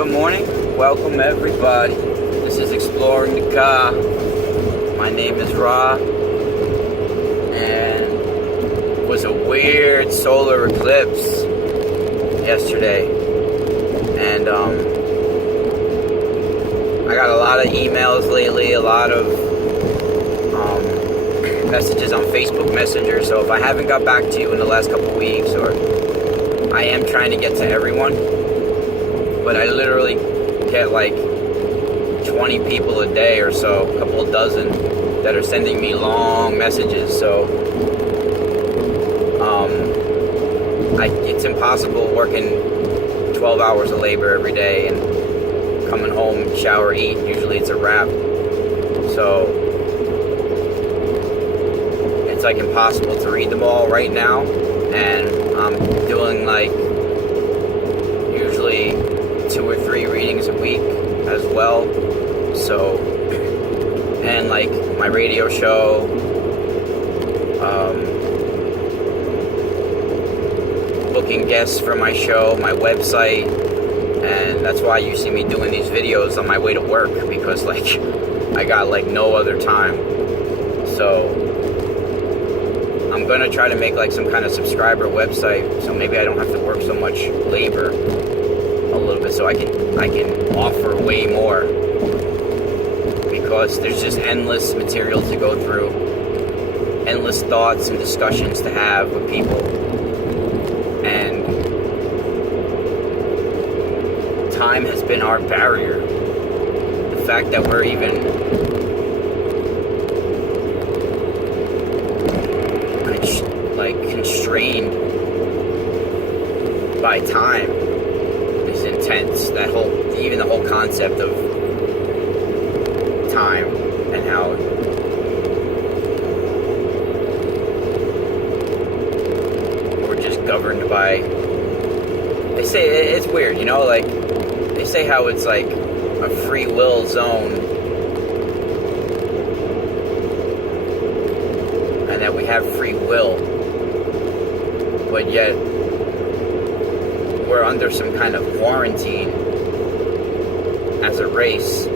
Good morning. Welcome everybody. This is Exploring the Car. My name is Ra. And it was a weird solar eclipse yesterday. And I got a lot of emails lately, a lot of messages on Facebook Messenger. So if I haven't got back to you in the last couple weeks, or I am trying to get to everyone, but I literally get like 20 people a day or so, a couple of dozen, that are sending me long messages. So it's impossible working 12 hours of labor every day and coming home, shower, eat. Usually it's a wrap. So it's like impossible to read them all right now. And I'm doing like usually 2 or 3 readings a week as well. So, and like my radio show, booking guests for my show, my website, and that's why you see me doing these videos on my way to work, because like I got like no other time. So I'm gonna try to make like some kind of subscriber website, so maybe I don't have to work so much labor a little bit, so I can offer way more, because there's just endless material to go through, endless thoughts and discussions to have with people, and time has been our barrier. The fact that we're even constrained by time is intense. That whole, even the whole concept of time and how we're just governed by, they say it's weird, you know, like they say how it's like a free will zone, and that we have free will, but yet we're under some kind of quarantine as a race.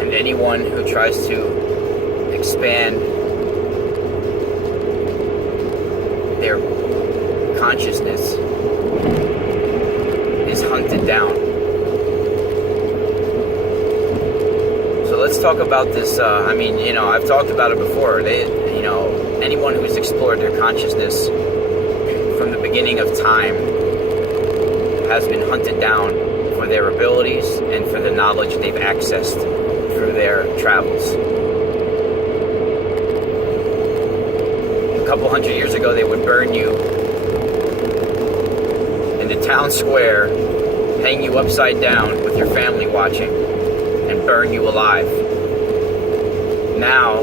And anyone who tries to expand their consciousness is hunted down. So let's talk about this. I've talked about it before. Anyone who's explored their consciousness from the beginning of time has been hunted down for their abilities and for the knowledge they've accessed through their travels. A couple hundred years ago, they would burn you in the town square, hang you upside down with your family watching, and burn you alive. Now,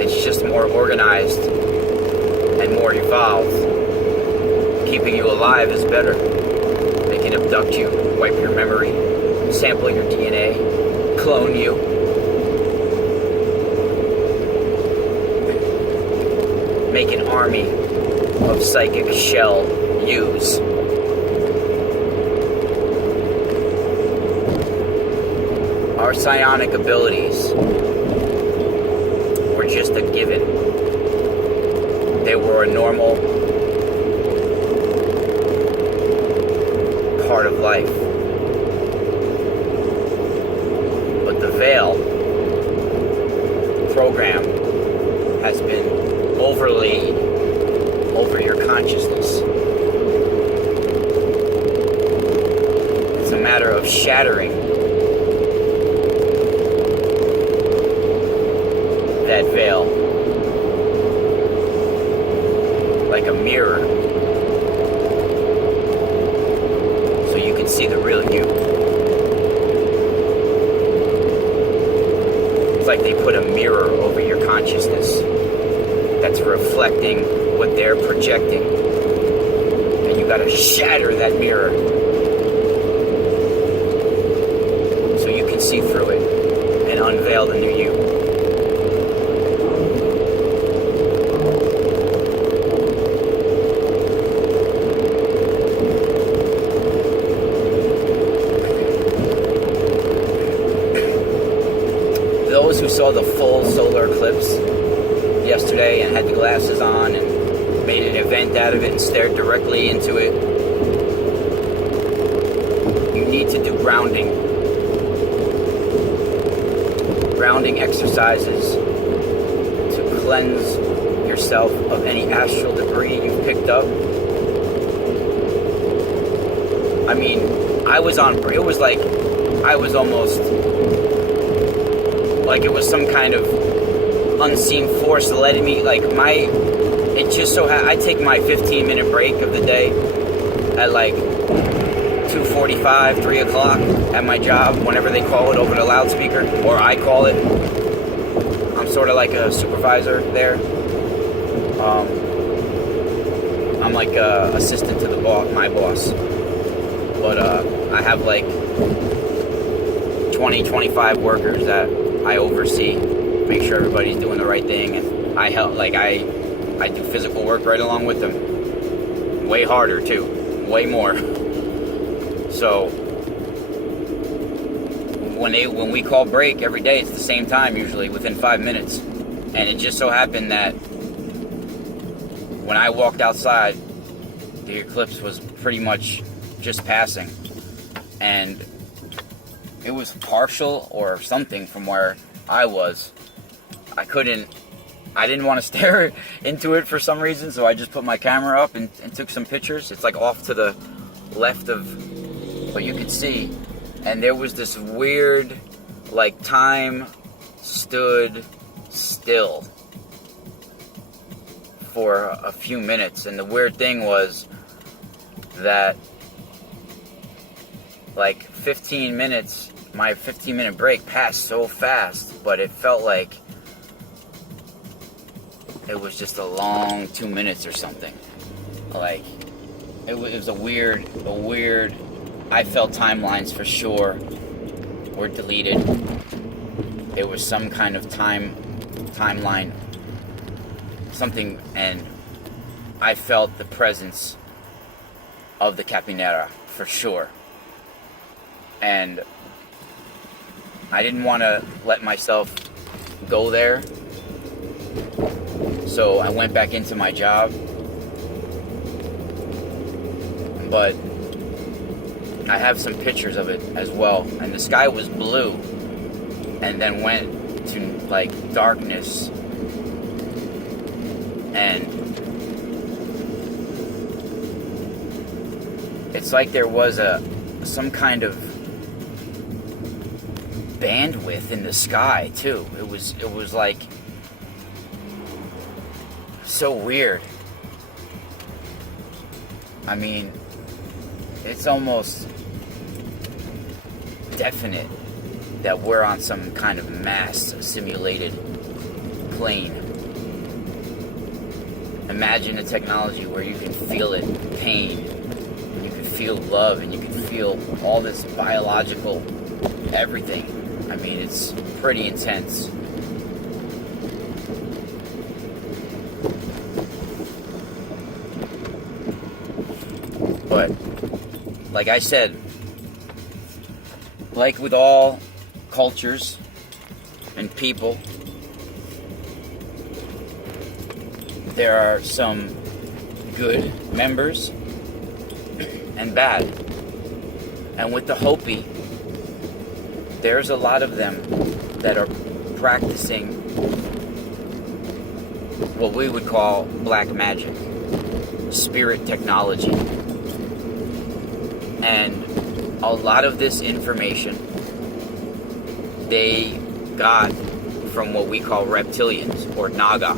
it's just more organized and more evolved. Keeping you alive is better. They can abduct you, wipe your memory, sample your DNA, clone you. Make an army of psychic shell yous. Our psionic abilities were just a given. They were a normal part of life. But the veil program has been overlaid over your consciousness. It's a matter of shattering that veil like a mirror, so you can see the real you. It's like they put a mirror over your consciousness that's reflecting what they're projecting, and you gotta shatter that mirror so you can see through it and unveil the new you. saw the full solar eclipse yesterday and had the glasses on and made an event out of it and stared directly into it. You need to do grounding exercises to cleanse yourself of any astral debris you've picked up. I mean, it was like I was almost like it was some kind of unseen force letting me, like, it just so I take my 15-minute break of the day at like 2:45, 3 o'clock at my job, whenever they call it over the loudspeaker, or I call it. I'm sort of like a supervisor there. I'm like a assistant to the my boss. But I have like 20, 25 workers that I oversee, make sure everybody's doing the right thing, and I help, like I do physical work right along with them. Way harder too, way more. So when we call break every day, it's the same time usually, within 5 minutes. And it just so happened that when I walked outside, the eclipse was pretty much just passing, and it was partial or something from where I was. I didn't want to stare into it for some reason, so I just put my camera up and took some pictures. It's like off to the left of what you could see, and there was this weird, like, time stood still for a few minutes. And the weird thing was that, like, 15 minutes, my 15-minute break passed so fast, but it felt like it was just a long 2 minutes or something. Like, it was a weird, I felt timelines for sure were deleted. There was some kind of timeline, something, and I felt the presence of the Capinera for sure. And I didn't want to let myself go there, so I went back into my job. But I have some pictures of it as well, and the sky was blue and then went to like darkness, and it's like there was some kind of bandwidth in the sky too. It was like so weird. I mean, it's almost definite that we're on some kind of mass simulated plane. Imagine a technology where you can feel it, pain, and you can feel love, and you can feel all this biological everything. I mean, it's pretty intense. But, like I said, like with all cultures and people, there are some good members and bad. And with the Hopi, there's a lot of them that are practicing what we would call black magic, spirit technology. And a lot of this information they got from what we call reptilians or Naga.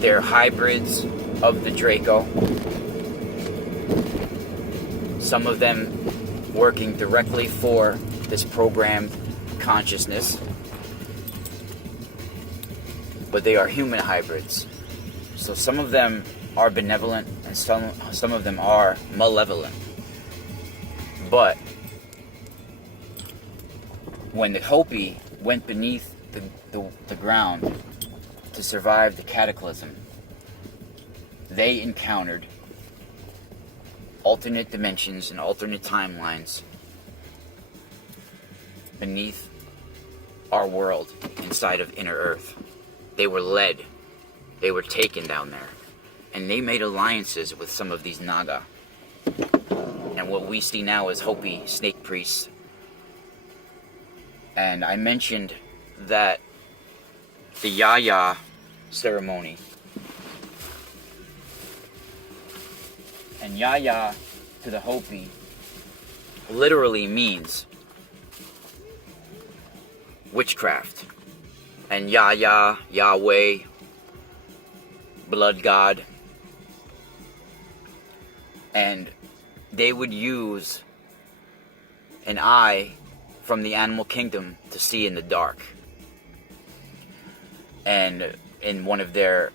They're hybrids of the Draco. Some of them working directly for this programmed consciousness, but they are human hybrids. So some of them are benevolent and some of them are malevolent. But when the Hopi went beneath the ground to survive the cataclysm, they encountered alternate dimensions and alternate timelines beneath our world inside of inner Earth. They were led. They were taken down there. And they made alliances with some of these Naga. And what we see now is Hopi snake priests. And I mentioned that the Yaya ceremony. And Yaya to the Hopi literally means witchcraft. And Yaya, Yahweh, blood god. And they would use an eye from the animal kingdom to see in the dark. And in one of their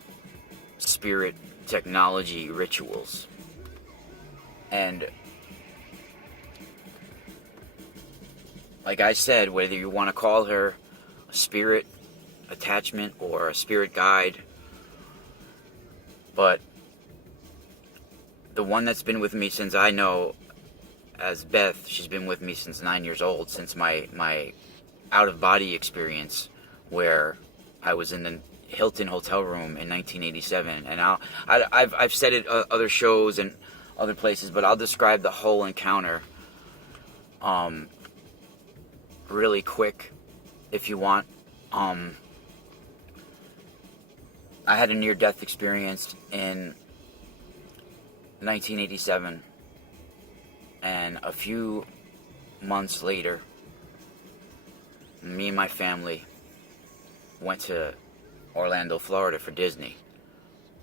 spirit technology rituals. And like I said, whether you want to call her a spirit attachment or a spirit guide, but the one that's been with me since I know as Beth, she's been with me since 9 years old, since my out-of-body experience where I was in the Hilton hotel room in 1987. And I've said it other shows and other places, but I'll describe the whole encounter really quick if you want. I had a near-death experience in 1987, and a few months later, me and my family went to Orlando, Florida for Disney,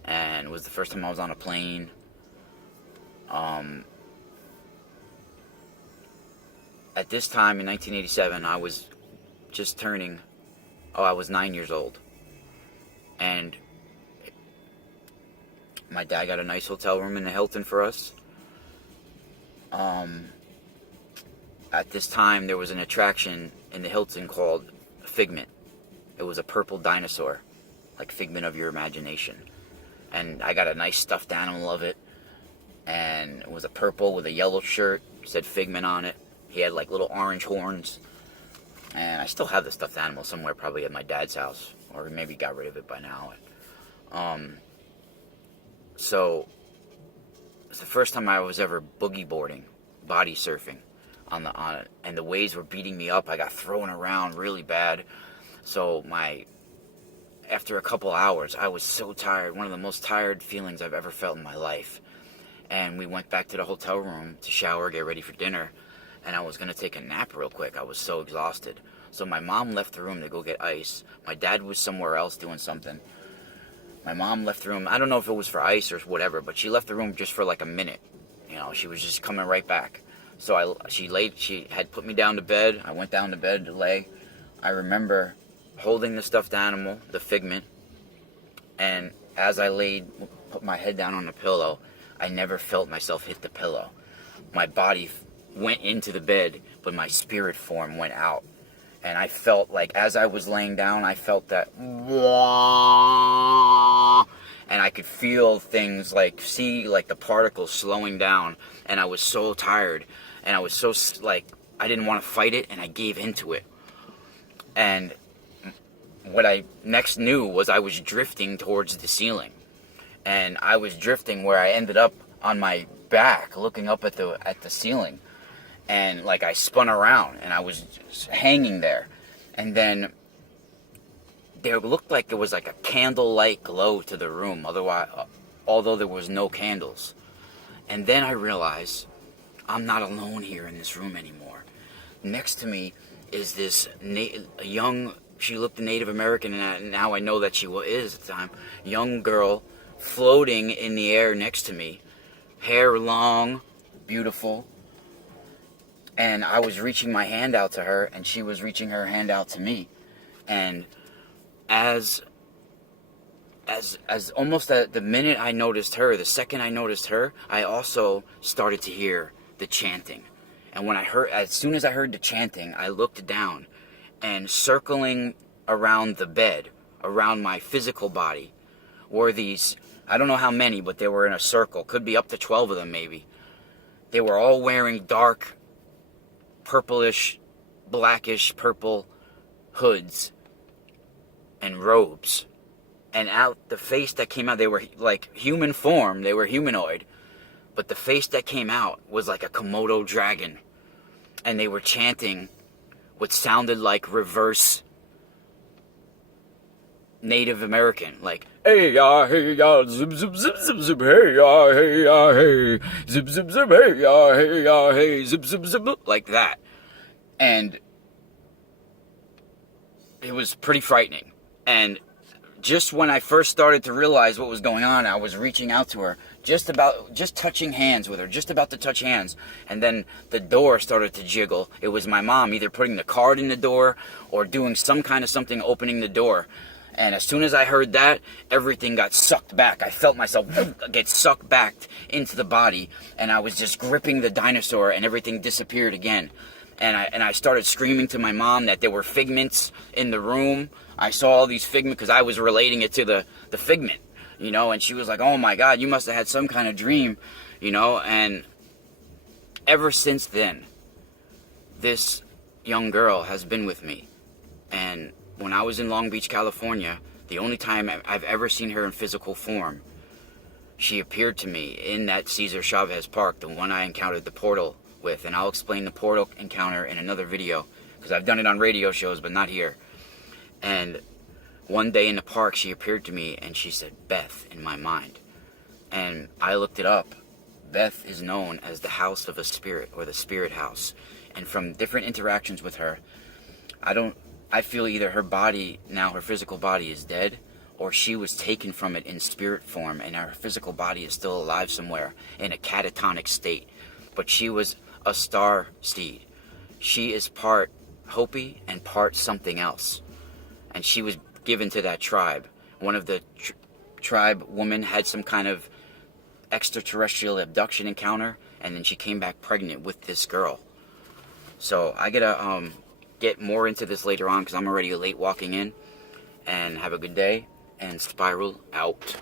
and it was the first time I was on a plane. At this time in 1987, I was just turning, I was 9 years old, and my dad got a nice hotel room in the Hilton for us. At this time, there was an attraction in the Hilton called Figment. It was a purple dinosaur, like figment of your imagination. And I got a nice stuffed animal of it, and it was a purple with a yellow shirt, said Figment on it. He had like little orange horns, and I still have the stuffed animal somewhere, probably at my dad's house, or maybe got rid of it by now. So it's the first time I was ever boogie boarding, body surfing on it, and the waves were beating me up. I got thrown around really bad. So after a couple hours, I was so tired, one of the most tired feelings I've ever felt in my life. And we went back to the hotel room to shower, get ready for dinner, and I was going to take a nap real quick. I was so exhausted. So my mom left the room to go get ice. My dad was somewhere else doing something. My mom left the room. I don't know if it was for ice or whatever, but she left the room just for like a minute. You know, she was just coming right back. So she had put me down to bed. I went down to bed to lay. I remember holding the stuffed animal, the Figment, and as I put my head down on the pillow, I never felt myself hit the pillow. My body went into the bed, but my spirit form went out. And I felt like, as I was laying down, I felt that, and I could feel things see the particles slowing down, and I was so tired, and I was so, I didn't want to fight it, and I gave into it. And what I next knew was I was drifting towards the ceiling, and I was drifting where I ended up on my back, looking up at the ceiling. And I spun around, and I was just hanging there. And then there looked like there was a candle-light glow to the room, although there was no candles. And then I realized I'm not alone here in this room anymore. Next to me is this she looked Native American, and now I know that she is at the time, young girl floating in the air next to me. Hair long, beautiful. And I was reaching my hand out to her, and she was reaching her hand out to me. And as almost the minute I noticed her, the second I noticed her, I also started to hear the chanting. And as soon as I heard the chanting, I looked down, and circling around the bed, around my physical body, were these, I don't know how many, but they were in a circle. Could be up to 12 of them, maybe. They were all wearing dark, purplish, blackish, purple hoods and robes. And out the face that came out, they were like human form, they were humanoid. But the face that came out was like a Komodo dragon. And they were chanting what sounded like reverse Native American, like hey ya, zip zip zip zip zip, hey ya, hey, zip zip zip, hey ya, hey, zip zip zip, like that. And it was pretty frightening. And just when I first started to realize what was going on, I was reaching out to her, just touching hands with her, just about to touch hands, and then the door started to jiggle. It was my mom either putting the card in the door or doing some kind of something, opening the door. And as soon as I heard that, everything got sucked back. I felt myself get sucked back into the body, and I was just gripping the dinosaur, and everything disappeared again. And I started screaming to my mom that there were figments in the room. I saw all these figments because I was relating it to the figment, you know. And she was like, "Oh my God, you must have had some kind of dream," you know. And ever since then, this young girl has been with me. And when I was in Long Beach, California, the only time I've ever seen her in physical form, she appeared to me in that Cesar Chavez Park, the one I encountered the portal with. And I'll explain the portal encounter in another video, because I've done it on radio shows, but not here. And one day in the park, she appeared to me, and she said, "Beth," in my mind. And I looked it up. Beth is known as the house of a spirit, or the spirit house. And from different interactions with her, I feel either her body, now her physical body, is dead, or she was taken from it in spirit form, and her physical body is still alive somewhere in a catatonic state. But she was a star seed. She is part Hopi and part something else. And she was given to that tribe. One of the tribe women had some kind of extraterrestrial abduction encounter, and then she came back pregnant with this girl. So I gotta get more into this later on, because I'm already late walking in. And have a good day, and Spiral out.